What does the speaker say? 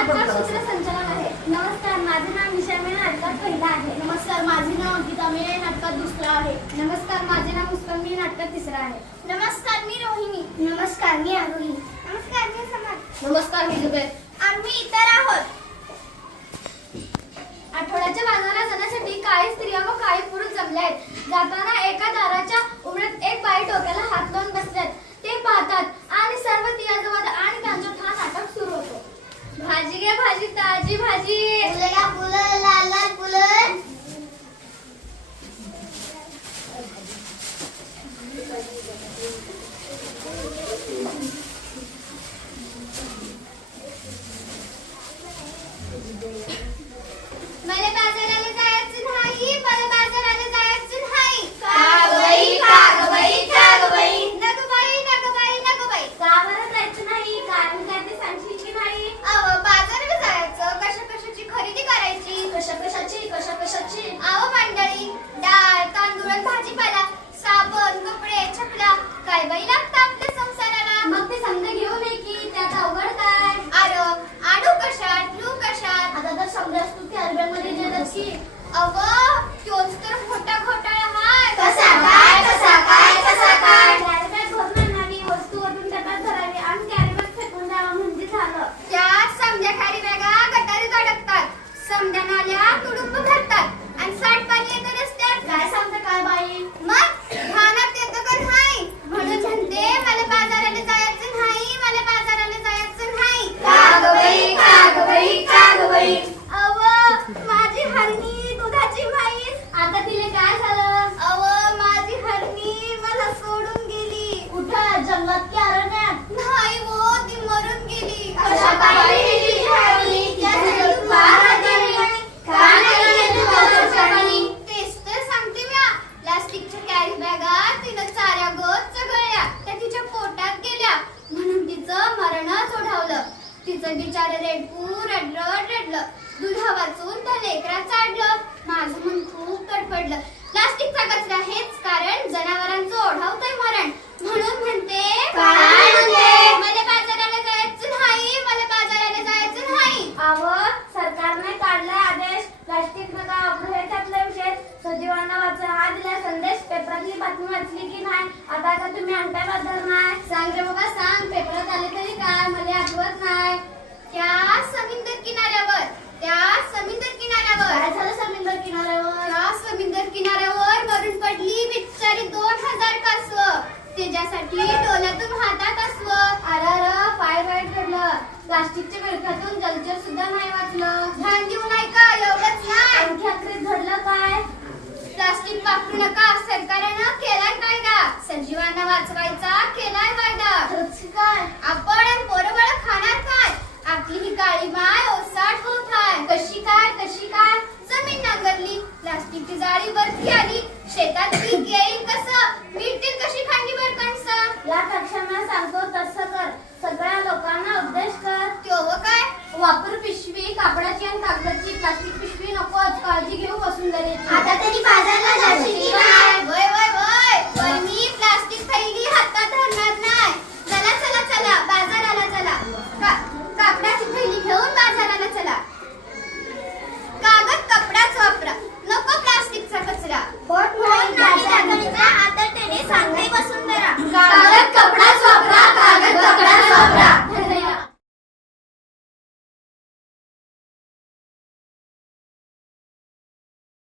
नाटकात सूत्रसंचालन आहे. नमस्कार, माझे नाव निशा, मी नाटकात पहिला आहे. नमस्कार, माझे नाव अंकिता, मी नाटकात दुसरा आहे. नमस्कार, माझे नाव मुस्कान, मी नाटकात तिसरा आहे. नमस्कार, मी रोहिणी. नमस्कार, मी आरोही. नमस्कार, मी समाज. नमस्कार, मी जुबेर. आम्ही इतर आहोत. आठवड्याच्या बाजारात जाण्यासाठी काही स्त्रिया व काही पुरुष जमले आहेत. जाताना एका दाराच्या उमऱ्यात एक बाई डोक्याला हात लावून बसल्यात. ते पाहतात आणि सर्व तियाजवळ आणि त्यांच्यात हा नाटक सुरू होतो. भाजी घे भाजी, ताजी भाजी. फुलं फुलं, लाल लाल फुलं. मला बाजाराला जायचं नाही, मला बाजाराला जायचं नाही. का ग बाई, का ग बाई, का ग बाई. नग बाई, नग बाई, नग बाई. का बरं जायचं नाही? कारण काय ते सांगशील की नाही? अहो, बाजाराला जायचं, कशा कशाची खरेदी करायची. कशा कशाची? अहो मंडळी, डाळ, तांदूळ, भाजीपाला, साबण, कपडे, चपला, काय बाई लागतं आपल्या संसाराला. मग ते समजा घेऊन ये की त्यात अवघड काय? आडू कशात, लू कशात. आता तर समजा तू त्या अरब्यामध्ये नेलं की. अव तोच तर मोठा घोटाळा हाय. कसा काय? कॅरीबॅग भरून आणावी, वस्तू वरून डब्यात भरावी आणि कॅरीबॅग फेकून द्यावा म्हणजे झालं. त्या समध्या खारी बॅगा गटारीत अडकतात, समध्या नाल्या तुडुंब भरतात आणि सांडपाणी येतं रस्त्यात. काय सांगता काय बाई? मग ध्यानात येतं का नाही? म्हणून म्हणते मला बाजाराला जायचं नाही, मला बाजाराला जायचं नाही. का ग बाई, का ग बाई, का ग बाई. अव माझी हरणी दुधाची म्हैस, आता तिला काय झालं? अव माझी हरणी मला सोडून गेली. कुठं, जंगलात की अरण्यात? नाही वो, ती मरून गेली. कशा पायी गेली ती हरणी? त्यासाठी तू फार गेली. का नाही गेली बाजारच्या पाणी? तेच तर सांगते म्या. प्लास्टिकच्या कॅरी बॅगा तिनं चाऱ्या गत चघळल्या, त्या तिच्या पोटात गेल्या, म्हणून तिचं मरणच ओढावलं. तिचं बिचारं रेडकू रडलं. दुधा वाचून त्या लेकरा चाडलं. माझं मन खूप तडफडलं. प्लास्टिकचा कचरा हेच कारण जनावरांचं ओढावतंय मरण. म्हणून म्हणते काय म्हणते? मला बाजाराला जायचं नाही, मला बाजाराला जायचं नाही. अव सरकारने काढलाय आदेश, प्लास्टिक नका वापरू, हे त्यातला विषय. सजीवांना वाचा हा दिला संदेश. पेपरातली बातमी वाचली की नाही? आता का तुम्ही आणताय बाजार नाही? सांग रे बाबा सांग, पेपरात आले तरी काय? मला आठवत नाही. त्या समुद्र किनाऱ्यावर काय झालं समुद्र किनाऱ्यावर? त्या समुद्र किनाऱ्यावर मरून पडली बिचारी 2000 कासव. त्याच्यासाठी डोल्यातून हातात असवं. अरे पाय वाईट घडलं. प्लास्टिकच्या विळख्यातून जलचर सुद्धा नाही वाचलं. ध्यान देऊ नाही का? एवढंच नाही, आणखी अखेरीस घडलं काय? प्लास्टिक वापरू नका सरकारनं केलाय कायदा. सजीवांना वाचवायचा केलाय कायदा. खरंच काय? आपण आणि पोरबाळ खाणार काय? आपली ही काळी माय ओसाट होत आहे. कशी काय? जमीन नांगरली, प्लास्टिकची जाळी वरती आली, शेतात पीक येईल कसं? मिळतील कशी खांडीभर कणसं? यापेक्षा मी सांगतो तसं कर. सगळ्या लोकांना उपदेश कर. तेव्हा काय? वापर पिशवी कापडाची आणि कागदाची. प्लास्टिक पिशवी नकोच. काळजी घेऊ वसुंधरेची. आता तरी बाजारला जाशील की काय? वय पण मी प्लास्टिक थैली हातात धरणार नाही. चला बाजाराला चला. कापडाची थैली घेऊन बाजाराला चला. कागद कपडाच वापरा, नको प्लास्टिकचा कचरा. होत नाही. आता त्याने सांगते वसुंधरा. कागद